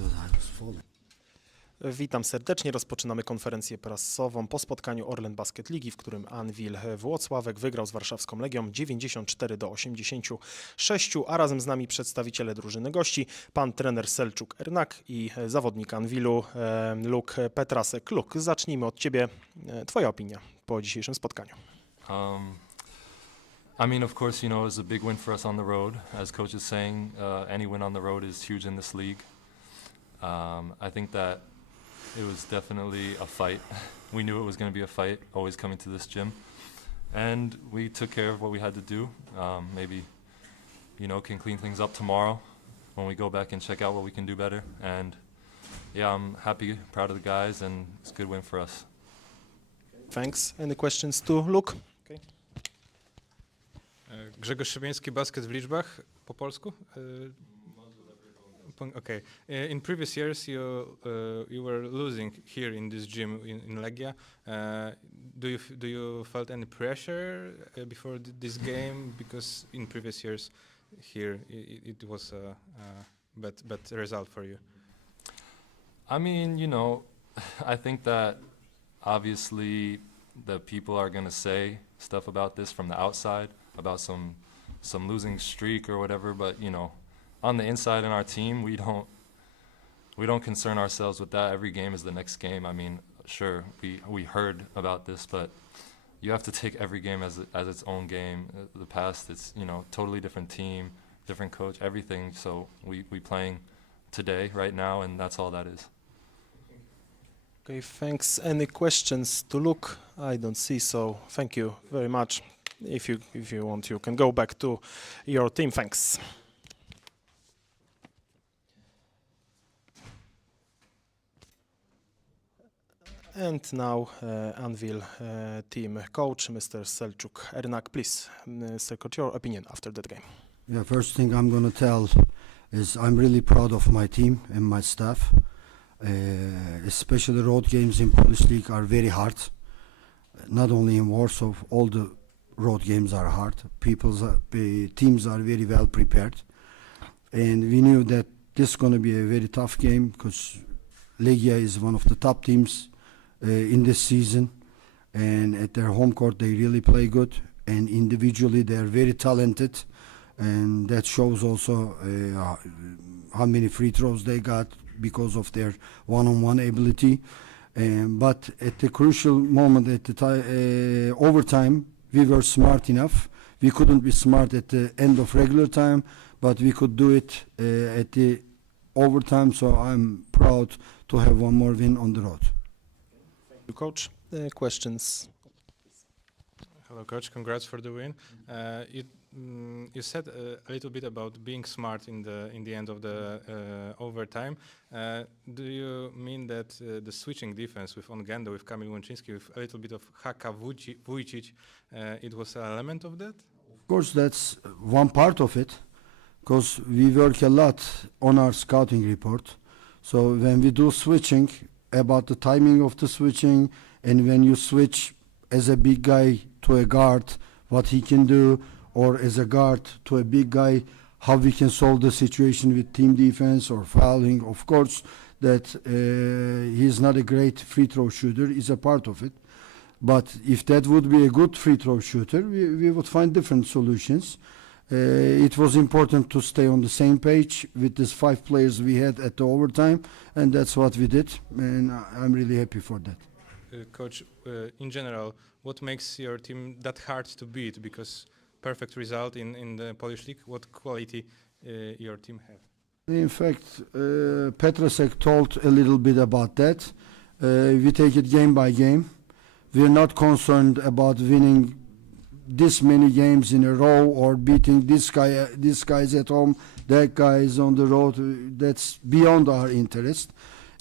thought I was falling. Witam serdecznie. Rozpoczynamy konferencję prasową po spotkaniu Orlen Basket Ligi, w którym Anwil Włocławek wygrał z warszawską Legią 94-86, a razem z nami przedstawiciele drużyny gości, pan trener Selçuk Ernak i zawodnik Anwilu Luke Petrasek. Luke, zacznijmy od ciebie. Twoja opinia po dzisiejszym spotkaniu. I mean, of course, you know, it was a big win for us on the road. As coach is saying, any win on the road is huge in this league. I think that it was definitely a fight. We knew it was going to be a fight, always coming to this gym. And we took care of what we had to do. Maybe, you know, can clean things up tomorrow when we go back and check out what we can do better. And yeah, I'm happy, proud of the guys, and it's a good win for us. Thanks. Any questions to Luke? Okay. Grzegorz Szybieński, basket w liczbach po polsku. Okay. In previous years, you were losing here in this gym in Legia. Do you felt any pressure before this game? Because in previous years, here it was a bad result for you. I mean, you know, I think that obviously the people are going to say stuff about this from the outside, about some losing streak or whatever, but you know, on the inside in our team, we don't concern ourselves with that. Every game is the next game. I mean, sure, we heard about this, but you have to take every game as its own game. The past, it's, you know, totally different team, different coach, everything. So we playing today, right now, and that's all that is. Okay, thanks. Any questions to Luke? I don't see, so thank you very much. If you want, you can go back to your team. Thanks. And now Anvil team coach, Mr. Selçuk Ernak. Please, Mr. Coach, your opinion after that game. Yeah, first thing I'm going to tell is I'm really proud of my team and my staff. Especially road games in Polish League are very hard. Not only in Warsaw, all the road games are hard. Teams are very well prepared. And we knew that this is going to be a very tough game because Legia is one of the top teams in this season, and at their home court they really play good, and individually they are very talented, and that shows also how many free throws they got because of their one-on-one ability. But at the crucial moment, at the overtime, we were smart enough. We couldn't be smart at the end of regular time, but we could do it at the overtime, so I'm proud to have one more win on the road. Coach, questions? Hello, Coach. Congrats for the win. You said a little bit about being smart in the end of the overtime. Do you mean that the switching defense with Ongendo, with Kamil Łączyński, with a little bit of Haka Vujicic, it was an element of that? Of course, that's one part of it, because we work a lot on our scouting report. So when we do switching, about the timing of the switching, and when you switch as a big guy to a guard, what he can do, or as a guard to a big guy, how we can solve the situation with team defense or fouling. Of course, that he's not a great free throw shooter is a part of it. But if that would be a good free throw shooter, we would find different solutions. It was important to stay on the same page with these 5 players we had at the overtime, and that's what we did, and I'm really happy for that. Coach, in general, what makes your team that hard to beat? Because perfect result in the Polish League, what quality your team have? In fact, Petrasek told a little bit about that. We take it game by game. We're not concerned about winning this many games in a row or beating this guy's at home, that guy is on the road. That's beyond our interest.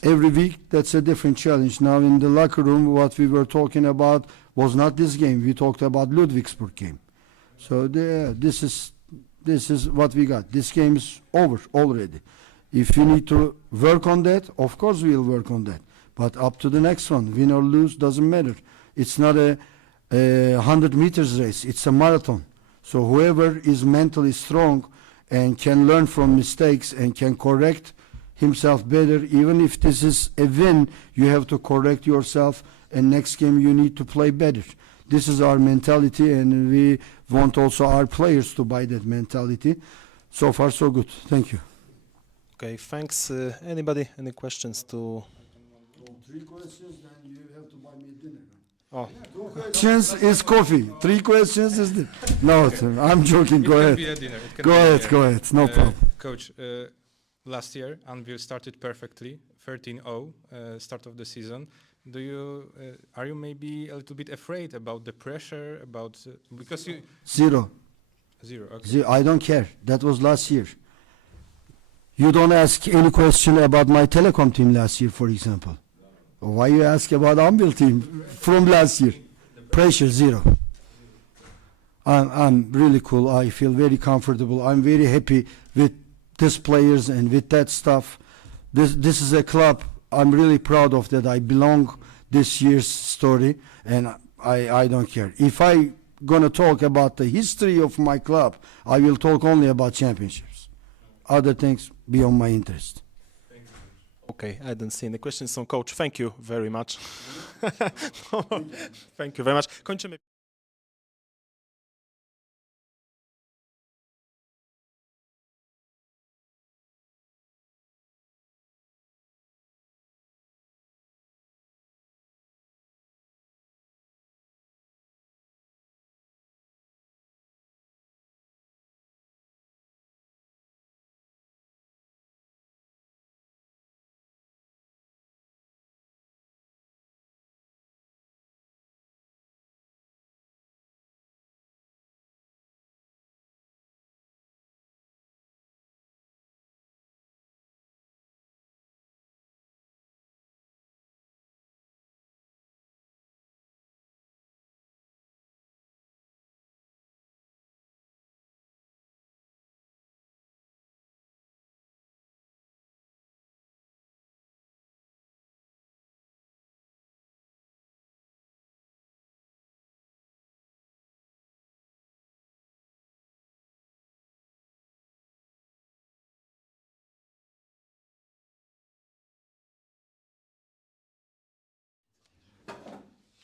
Every week that's a different challenge. Now in the locker room, what we were talking about was not this game. We talked about Ludwigsburg game. So this is what we got. This game is over already. If we need to work on that, of course we'll work on that. But up to the next one, win or lose, doesn't matter. It's not a 100 meters race, it's a marathon. So whoever is mentally strong and can learn from mistakes and can correct himself better. Even if this is a win, you have to correct yourself, and next game you need to play better. This is our mentality, and we want also our players to buy that mentality. So far, so good. Thank you. Okay, thanks. Anybody? Any questions to... 3 questions, then you have to buy me dinner. Oh, 2 questions is coffee. 3 questions is no, sir, I'm joking. Go ahead. Go ahead. No problem. Coach, last year Anvil started perfectly, 13-0 start of the season. Are you maybe a little bit afraid about the pressure, because you... Zero. Okay. I don't care. That was last year. You don't ask any question about my telecom team last year, for example. Why you ask about Anvil team from last year? Pressure, zero. I'm really cool. I feel very comfortable. I'm very happy with these players and with that stuff. This is a club I'm really proud of, that I belong this year's story, and I don't care. If I gonna talk about the history of my club, I will talk only about championships. Other things beyond my interest. okay, I don't see any questions. So, coach, thank you very much. Thank you very much. Kończymy.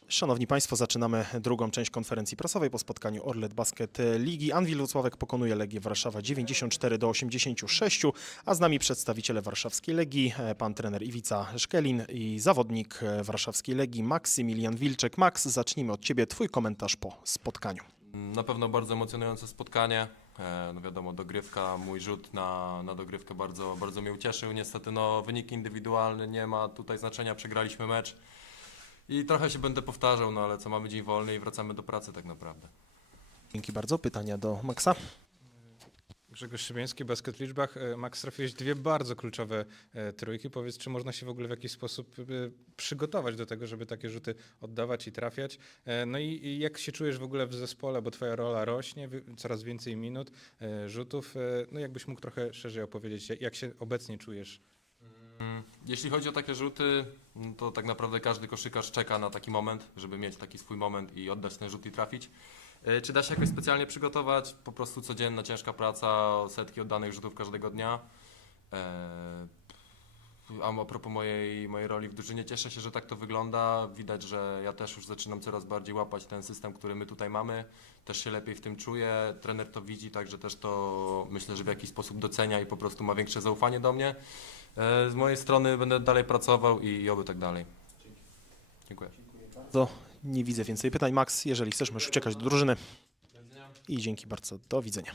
Szanowni Państwo, zaczynamy drugą część konferencji prasowej po spotkaniu Orlet Basket Ligi. Anwil Włocławek pokonuje Legię Warszawa 94-86, a z nami przedstawiciele warszawskiej Legii, pan trener Ivica Skelin i zawodnik warszawskiej Legii Maksymilian Wilczek. Max, zacznijmy od Ciebie. Twój komentarz po spotkaniu. Na pewno bardzo emocjonujące spotkanie. No wiadomo, dogrywka, mój rzut na dogrywkę bardzo mnie ucieszył. Niestety wynik indywidualny nie ma tutaj znaczenia, przegraliśmy mecz. I trochę się będę powtarzał, no ale co, mamy dzień wolny i wracamy do pracy tak naprawdę. Dzięki bardzo. Pytania do Maxa. Grzegorz Szybiański, Basket w liczbach. Max, trafiłeś 2 bardzo kluczowe trójki. Powiedz, czy można się w ogóle w jakiś sposób przygotować do tego, żeby takie rzuty oddawać i trafiać? No i jak się czujesz w ogóle w zespole, bo twoja rola rośnie, coraz więcej minut, rzutów. No jakbyś mógł trochę szerzej opowiedzieć, jak się obecnie czujesz? Jeśli chodzi o takie rzuty, to tak naprawdę każdy koszykarz czeka na taki moment, żeby mieć taki swój moment i oddać ten rzut i trafić. Czy da się jakoś specjalnie przygotować? Po prostu codzienna ciężka praca, setki oddanych rzutów każdego dnia. A propos mojej roli w drużynie, cieszę się, że tak to wygląda. Widać, że ja też już zaczynam coraz bardziej łapać ten system, który my tutaj mamy. Też się lepiej w tym czuję. Trener to widzi, także też to myślę, że w jakiś sposób docenia i po prostu ma większe zaufanie do mnie. Z mojej strony będę dalej pracował i oby tak dalej. Dziękuję. Nie widzę więcej pytań. Max, jeżeli chcesz, możesz uciekać do drużyny. I dzięki bardzo. Do widzenia.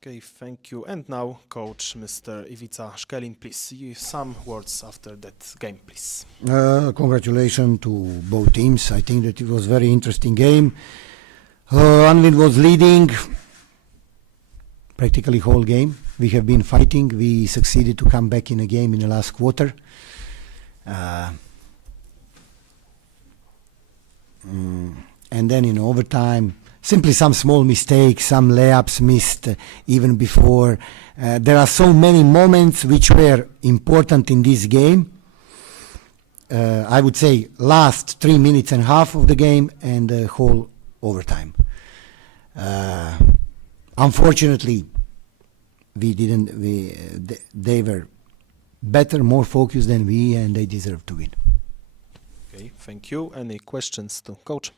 Okay, thank you. And now, coach, Mr. Ivica Skelin, please. Some words after that game, please. Congratulations to both teams. I think that it was a very interesting game. Anwil was leading practically whole game. We have been fighting. We succeeded to come back in a game in the last quarter. And then in overtime, simply some small mistakes, some layups missed even before. There are so many moments which were important in this game. I would say last 3 minutes and a half of the game and the whole overtime. Unfortunately, they were better, more focused than we, and they deserve to win. Okay, thank you. Any questions to coach?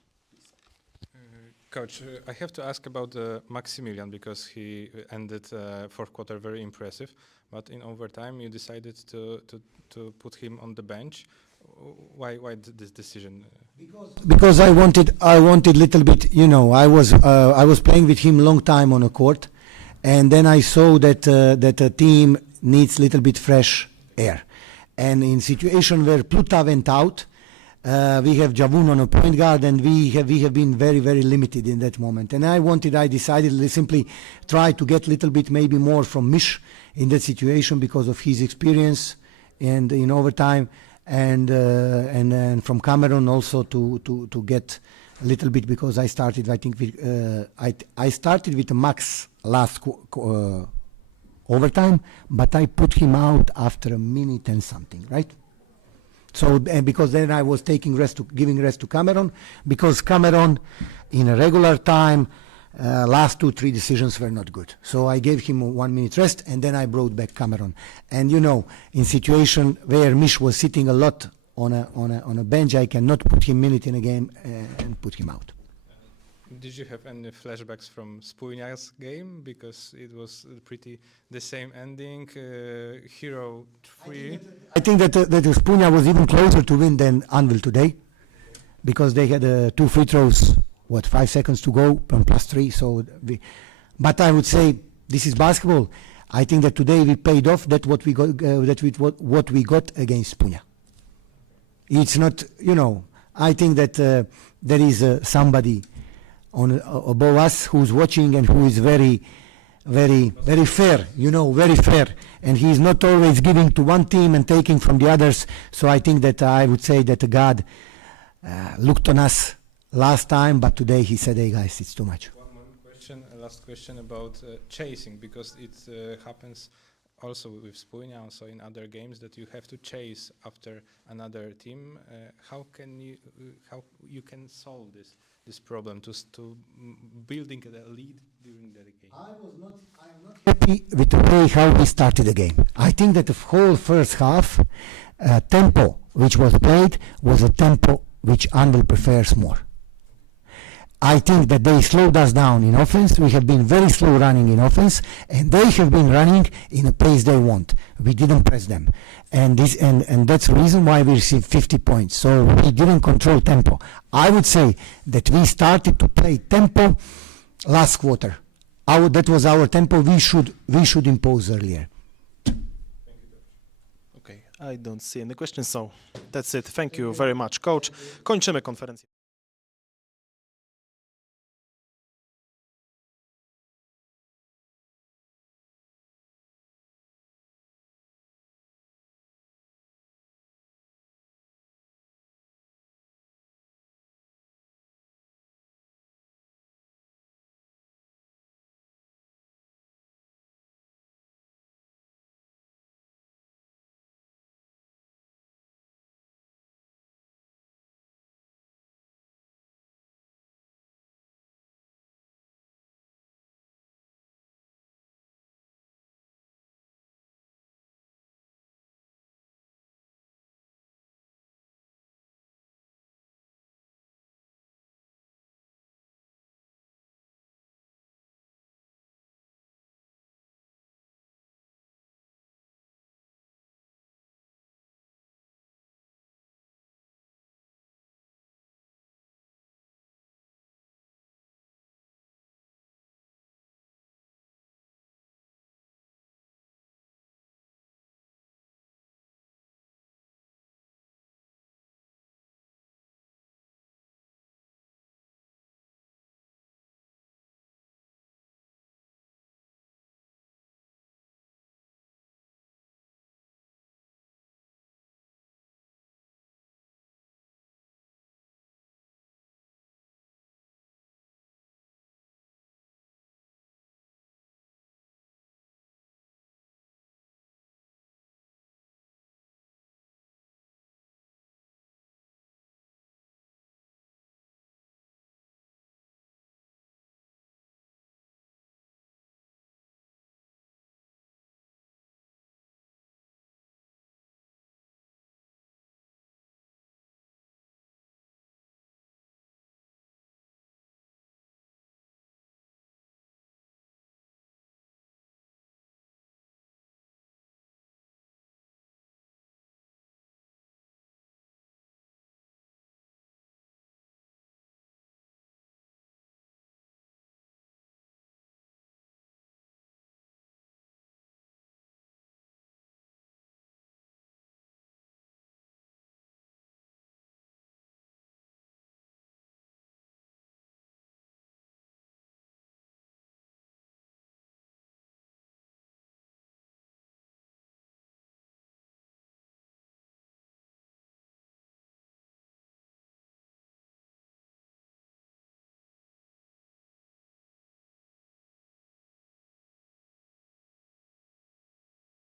Coach, I have to ask about Maximilian because he ended fourth quarter very impressive, but in overtime you decided to put him on the bench. Why this decision? Because I wanted little bit. You know, I was playing with him long time on a court, and then I saw that that a team needs little bit fresh air, and in situation where Pluta went out. We have Javun on a point guard, and we have been very, very limited in that moment. And I decided to simply try to get a little bit maybe more from Mish in that situation because of his experience and in overtime, and from Cameron also to get a little bit because I started, I think, I started with Max last overtime, but I put him out after a minute and something, right? So, and because then I was giving rest to Cameron, because Cameron, in a regular time, last 2-3 decisions were not good. So I gave him 1 minute rest, and then I brought back Cameron. And you know, in situation where Mish was sitting a lot on a bench, I cannot put him minute in a game and put him out. Did you have any flashbacks from Spójnia's game? Because it was pretty the same ending, Hero 3. I think that Spójnia was even closer to win than Anvil today, because they had 2 free throws, 5 seconds to go from +3. So, but I would say this is basketball. I think that today we paid off what we got against Spójnia. It's not, you know. I think that there is somebody above us who's watching and who is very, very, very fair, you know, very fair. And he's not always giving to one team and taking from the others. So I think that I would say that God looked on us last time, but today he said, hey guys, it's too much. One more question, last question about chasing, because it happens also with Spójnia, also in other games, that you have to chase after another team. How you can solve this problem to building a lead during the game? I am not happy with the way how we started the game. I think that the whole first half tempo which was played was a tempo which Anvil prefers more. I think that they slowed us down in offense. We have been very slow running in offense, and they have been running in a pace they want. We didn't press them, and that's the reason why we received 50 points. So we didn't control tempo. I would say that we started to play tempo last quarter. That was our tempo. We should impose earlier. Okay, I don't see any questions, so that's it. Thank you very much, coach. Kończymy konferencję.